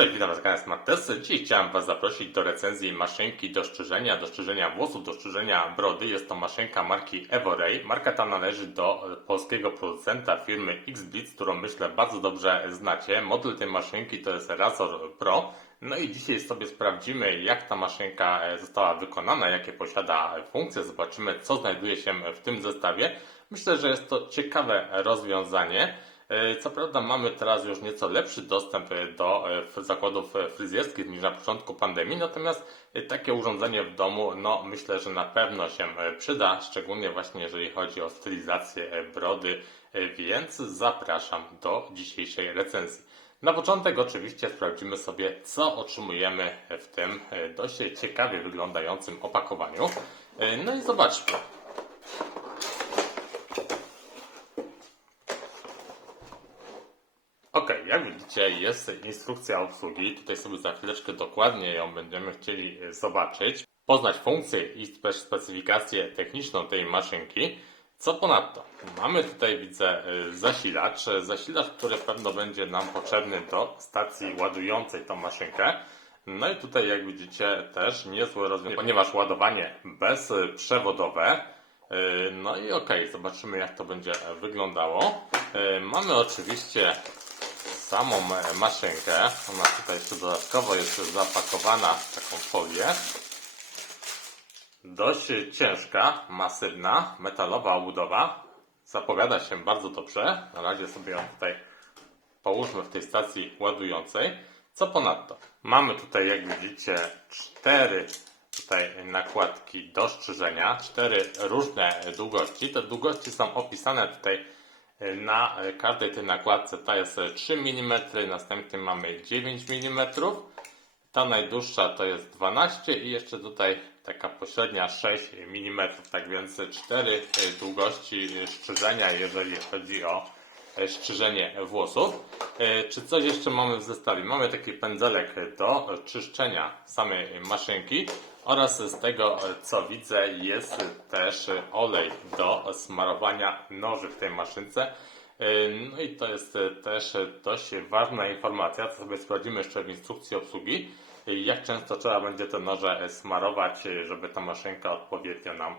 Cześć, witam Was na kanale Smartest. Dziś chciałem Was zaprosić do recenzji maszynki do szczerzenia, do szczerzenia włosów, do szczerzenia brody. Jest to maszynka marki Evoray. Marka ta należy do e, polskiego producenta firmy Xblitz, którą myślę bardzo dobrze znacie. Model tej maszynki to jest Razor Pro. No i dzisiaj sobie sprawdzimy, jak ta maszynka e, została wykonana, jakie posiada funkcje. Zobaczymy, co znajduje się w tym zestawie. Myślę, że jest to ciekawe rozwiązanie. E, Co prawda mamy teraz już nieco lepszy dostęp e, do e, zakładów fryzjerskich niż na początku pandemii, natomiast takie urządzenie w domu, no myślę, że na pewno się przyda, szczególnie właśnie jeżeli chodzi o stylizację brody, więc zapraszam do dzisiejszej recenzji. Na początek oczywiście sprawdzimy sobie, co otrzymujemy w tym dość ciekawie wyglądającym opakowaniu. No i zobaczmy. Ok, jak widzicie jest instrukcja obsługi. Tutaj sobie za chwileczkę dokładnie ją będziemy chcieli e, zobaczyć. Poznać funkcję i spe- specyfikację techniczną tej maszynki. Co ponadto? Mamy tutaj, widzę, e, zasilacz. E, Zasilacz, który pewno będzie nam potrzebny do stacji ładującej tą maszynkę. No i tutaj, jak widzicie, też niezłe rozwiązanie, ponieważ ładowanie bezprzewodowe. No i okej, zobaczymy jak to będzie wyglądało. Mamy oczywiście samą e, maszynkę. Ona tutaj jeszcze dodatkowo jest zapakowana w taką folię. Dość ciężka, masywna, metalowa obudowa. Zapowiada się bardzo dobrze. Na razie sobie ją tutaj połóżmy w tej stacji ładującej. Co ponadto? Mamy tutaj, jak widzicie, cztery tutaj nakładki do strzyżenia, cztery różne długości. Te długości są opisane tutaj na każdej tej nakładce. Ta jest 3 mm, następnie mamy 9 mm. Ta najdłuższa to jest 12 i jeszcze tutaj taka pośrednia 6 mm. Tak więc cztery długości strzyżenia, jeżeli chodzi o strzyżenie włosów. E, Czy coś jeszcze mamy w zestawie? Mamy taki pędzelek do czyszczenia samej maszynki oraz z tego co widzę jest też olej do smarowania noży w tej maszynce. E, No i to jest też dość ważna informacja, co sobie sprawdzimy jeszcze w instrukcji obsługi. Jak często trzeba będzie te noże smarować, żeby ta maszynka odpowiednio nam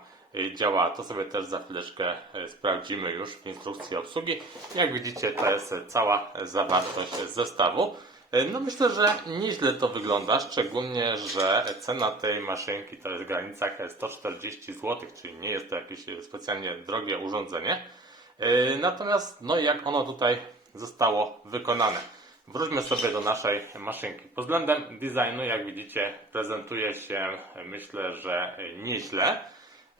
działa. To sobie też za chwileczkę e, sprawdzimy już w instrukcji obsługi. Jak widzicie, to jest cała zawartość zestawu. E, No myślę, że nieźle to wygląda, szczególnie, że cena tej maszynki to jest w granicach 140 zł, czyli nie jest to jakieś specjalnie drogie urządzenie. Natomiast, no jak ono tutaj zostało wykonane. Wróćmy sobie do naszej maszynki. Pod względem designu, jak widzicie, prezentuje się, myślę, że nieźle.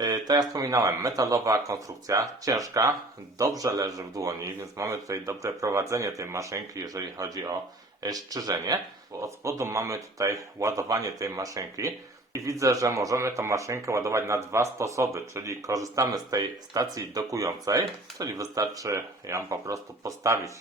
E, Tak jak wspominałem, metalowa konstrukcja, ciężka, dobrze leży w dłoni, więc mamy tutaj dobre prowadzenie tej maszynki, jeżeli chodzi o e, szczyżenie. Od spodu mamy tutaj ładowanie tej maszynki i widzę, że możemy tą maszynkę ładować na dwa sposoby, czyli korzystamy z tej stacji dokującej, czyli wystarczy ją po prostu postawić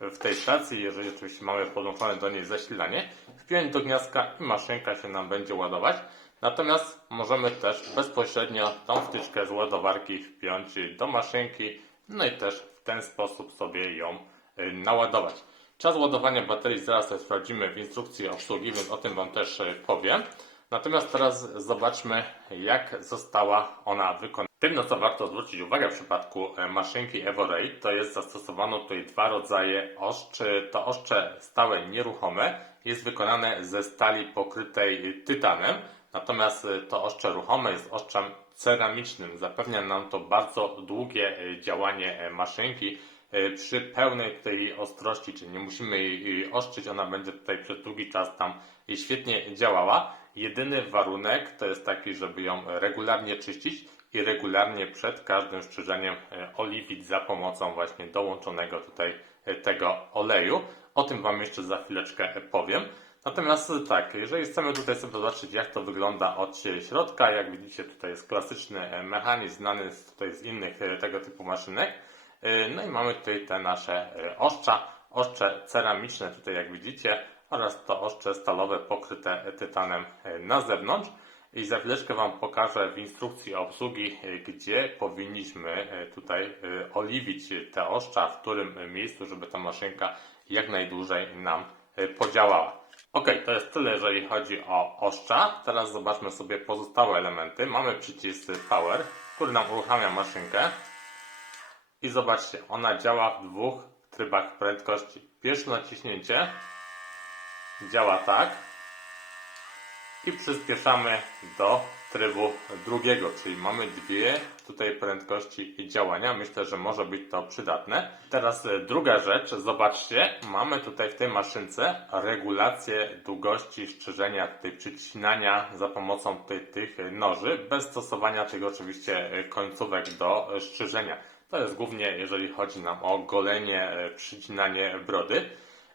w tej stacji, jeżeli oczywiście mamy podłączone do niej zasilanie, wpiąć do gniazdka i maszynka się nam będzie ładować. Natomiast możemy też bezpośrednio tą wtyczkę z ładowarki wpiąć do maszynki, no i też w ten sposób sobie ją y, naładować. Czas ładowania baterii zaraz sobie sprawdzimy w instrukcji obsługi, więc o tym Wam też y, powiem. Natomiast teraz zobaczmy, jak została ona wykonana. Tym, na co warto zwrócić uwagę w przypadku e, maszynki Evoray, to jest zastosowano tutaj dwa rodzaje oszcz. To oszcze stałe nieruchome jest wykonane ze stali pokrytej tytanem, natomiast e, to oszcze ruchome jest oszczem ceramicznym. Zapewnia nam to bardzo długie e, działanie e, maszynki e, przy pełnej tej ostrości, czyli nie musimy jej oszczyć, ona będzie tutaj przez długi czas tam świetnie działała. Jedyny warunek to jest taki, żeby ją regularnie czyścić i regularnie przed każdym strzyżeniem e, oliwić za pomocą właśnie dołączonego tutaj e, tego oleju. O tym Wam jeszcze za chwileczkę powiem. Natomiast e, tak, jeżeli chcemy tutaj sobie zobaczyć jak to wygląda od środka, jak widzicie tutaj jest klasyczny e, mechanizm znany z, tutaj z innych e, tego typu maszynek. E, No i mamy tutaj te nasze e, oszcza, oszcze ceramiczne tutaj jak widzicie oraz to oszcze stalowe pokryte tytanem na zewnątrz. I za chwileczkę Wam pokażę w instrukcji obsługi, gdzie powinniśmy tutaj oliwić te oszcza, w którym miejscu, żeby ta maszynka jak najdłużej nam podziałała. Ok, to jest tyle, jeżeli chodzi o oszcza. Teraz zobaczmy sobie pozostałe elementy. Mamy przycisk Power, który nam uruchamia maszynkę. I zobaczcie, ona działa w dwóch trybach prędkości. Pierwsze naciśnięcie działa tak i przyspieszamy do trybu drugiego, czyli mamy dwie tutaj prędkości działania. Myślę, że może być to przydatne. Teraz e, druga rzecz, zobaczcie, mamy tutaj w tej maszynce regulację długości strzyżenia, tutaj przycinania za pomocą tych, tych noży, bez stosowania tych oczywiście e, końcówek do e, strzyżenia. To jest głównie, jeżeli chodzi nam o golenie, przycinanie brody.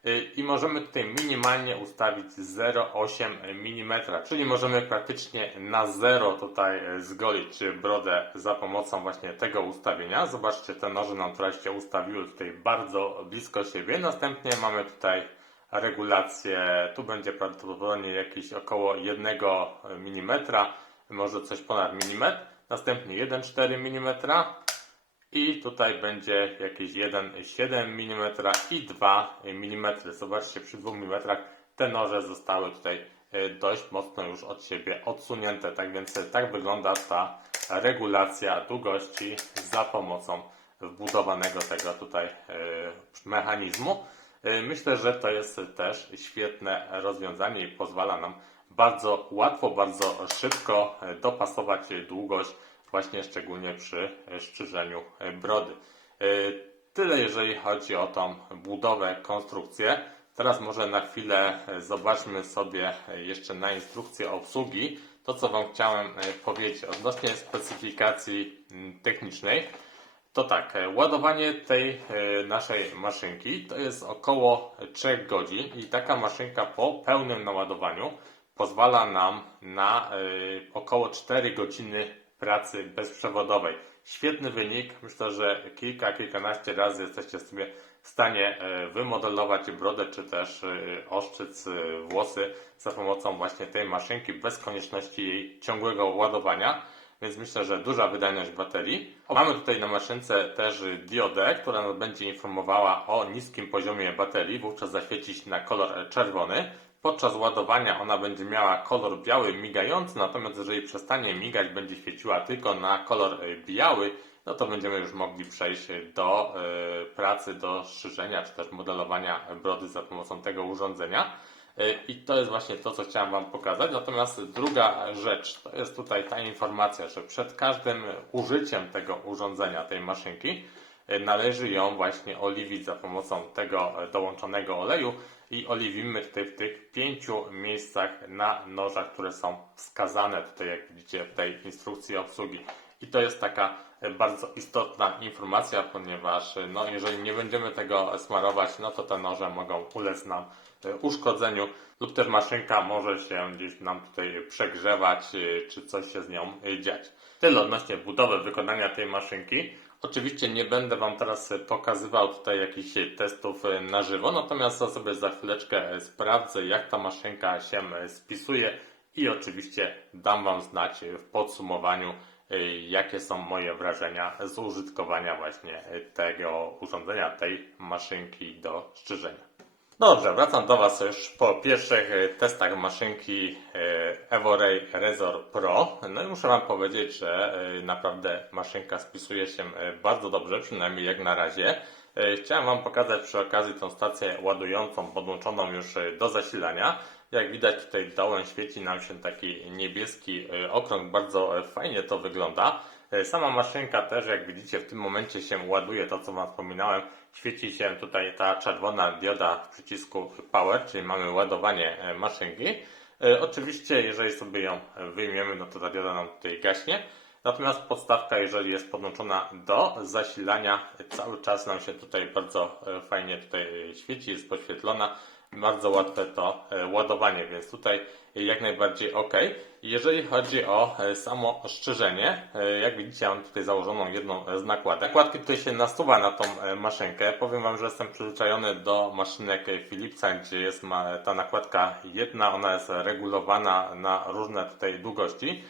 Y, i możemy tutaj minimalnie ustawić 0,8 mm, czyli możemy praktycznie na zero tutaj e, zgolić brodę za pomocą właśnie tego ustawienia. Zobaczcie, te noże nam teraz się ustawiły tutaj bardzo blisko siebie. Następnie mamy tutaj regulację, tu będzie prawdopodobnie jakieś około 1 mm, może coś ponad milimetr. Następnie 1,4 mm, i tutaj będzie jakieś 1,7 mm i 2 mm. Zobaczcie, przy 2 mm te noże zostały tutaj e, dość mocno już od siebie odsunięte. Tak więc e, tak wygląda ta regulacja długości za pomocą wbudowanego tego tutaj e, mechanizmu. Myślę, że to jest też świetne rozwiązanie i pozwala nam bardzo łatwo, bardzo szybko dopasować długość właśnie szczególnie przy szczyżeniu brody. E, tyle jeżeli chodzi o tą budowę, konstrukcję. Teraz może na chwilę zobaczmy sobie jeszcze na instrukcję obsługi to, co Wam chciałem e, powiedzieć odnośnie specyfikacji technicznej. To tak, e, ładowanie tej naszej maszynki to jest około 3 godzin i taka maszynka po pełnym naładowaniu pozwala nam na około 4 godziny pracy bezprzewodowej. Świetny wynik. Myślę, że kilka, kilkanaście razy jesteście sobie w stanie e, wymodelować brodę, czy też e, oszczyc e, włosy za pomocą właśnie tej maszynki, bez konieczności jej ciągłego ładowania. Więc myślę, że duża wydajność baterii. Mamy tutaj na maszynce też diodę, która będzie informowała o niskim poziomie baterii. Wówczas zaświeci się na kolor czerwony. Podczas ładowania ona będzie miała kolor biały migający, natomiast jeżeli przestanie migać, będzie świeciła tylko na kolor e, biały, no to będziemy już mogli przejść do y, pracy, do strzyżenia czy też modelowania brody za pomocą tego urządzenia. Y, I to jest właśnie to, co chciałem Wam pokazać. Natomiast druga rzecz to jest tutaj ta informacja, że przed każdym użyciem tego urządzenia, tej maszynki, należy ją właśnie oliwić za pomocą tego dołączonego oleju i oliwimy tutaj w tych pięciu miejscach na nożach, które są wskazane tutaj, jak widzicie w tej instrukcji obsługi. I to jest taka bardzo istotna informacja, ponieważ no, jeżeli nie będziemy tego smarować, no to te noże mogą ulec nam uszkodzeniu lub też maszynka może się gdzieś nam tutaj przegrzewać, czy coś się z nią dziać. Tyle odnośnie budowy wykonania tej maszynki. Oczywiście nie będę Wam teraz pokazywał tutaj jakichś testów na żywo, natomiast sobie za chwileczkę sprawdzę, jak ta maszynka się spisuje i oczywiście dam Wam znać w podsumowaniu, jakie są moje wrażenia z użytkowania właśnie tego urządzenia, tej maszynki do szczyżenia. Dobrze, wracam do Was już po pierwszych e, testach maszynki e, Evoray Razor Pro. No i muszę Wam powiedzieć, że e, naprawdę maszynka spisuje się bardzo dobrze, przynajmniej jak na razie. Chciałem Wam pokazać przy okazji tą stację ładującą, podłączoną już do zasilania. Jak widać tutaj dołem świeci nam się taki niebieski okrąg, bardzo fajnie to wygląda. Sama maszynka też, jak widzicie, w tym momencie się ładuje, to co Wam wspominałem, świeci się tutaj ta czerwona dioda w przycisku Power, czyli mamy ładowanie e, maszynki. E, oczywiście, jeżeli sobie ją wyjmiemy, no to ta dioda nam tutaj gaśnie. Natomiast podstawka, jeżeli jest podłączona do zasilania, cały czas nam się tutaj bardzo e, fajnie tutaj świeci, jest podświetlona bardzo łatwe to e, ładowanie, więc tutaj jak najbardziej ok. Jeżeli chodzi o e, samo strzyżenie, e, jak widzicie mam tutaj założoną jedną z nakładek. Nakładki tutaj się nasuwa na tą maszynkę. Powiem Wam, że jestem przyzwyczajony do maszynek Philipsa, gdzie jest ta nakładka jedna, ona jest regulowana na różne tutaj długości.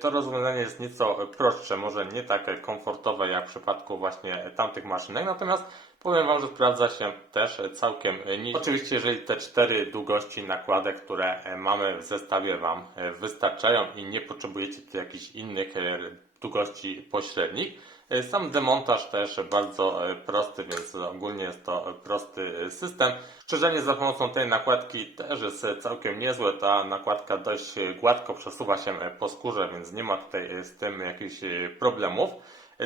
To rozwiązanie jest nieco prostsze, może nie tak komfortowe jak w przypadku właśnie tamtych maszynek, natomiast Że sprawdza się też całkiem nieźle. Oczywiście, jeżeli te cztery długości nakładek, które e, mamy w zestawie Wam e, wystarczają i nie potrzebujecie tu jakichś innych e, długości pośrednich, e, sam demontaż też bardzo e, prosty, więc ogólnie jest to prosty e, system. Szczerzenie za pomocą tej nakładki też jest e, całkiem niezłe. Ta nakładka dość e, gładko przesuwa się e, po skórze, więc nie ma tutaj e, z tym jakichś e, problemów.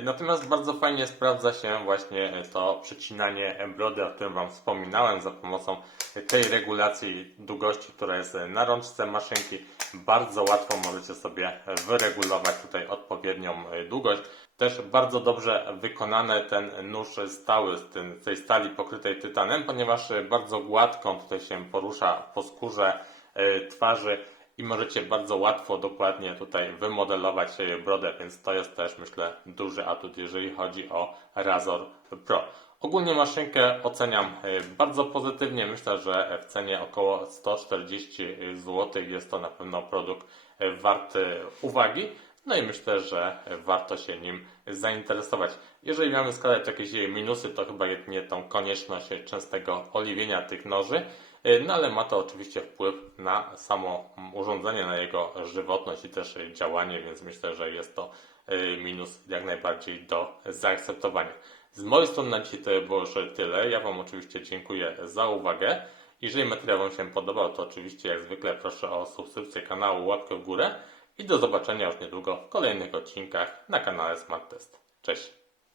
Natomiast bardzo fajnie sprawdza się właśnie to przecinanie brody, o którym Wam wspominałem, za pomocą tej regulacji długości, która jest na rączce maszynki. Bardzo łatwo możecie sobie wyregulować tutaj odpowiednią długość. Też bardzo dobrze wykonane ten nóż stały z tej stali pokrytej tytanem, ponieważ bardzo gładko on tutaj się porusza po skórze e, twarzy i możecie bardzo łatwo, dokładnie tutaj wymodelować brodę, więc to jest też myślę duży atut, jeżeli chodzi o Razor Pro. Ogólnie maszynkę oceniam e, bardzo pozytywnie. Myślę, że w cenie około 140 zł jest to na pewno produkt e, wart e, uwagi. No i myślę, że warto się nim zainteresować. Jeżeli mamy wskazać jakieś jej minusy, to chyba jedynie tą konieczność częstego oliwienia tych noży. E, No ale ma to oczywiście wpływ na samo urządzenie, na jego żywotność i też działanie, więc myślę, że jest to e, minus jak najbardziej do zaakceptowania. Z mojej strony na dzisiaj to było już tyle. Ja Wam oczywiście dziękuję za uwagę. Jeżeli materiał Wam się podobał, to oczywiście jak zwykle proszę o subskrypcję kanału, łapkę w górę i do zobaczenia już niedługo w kolejnych odcinkach na kanale Smart Test. Cześć!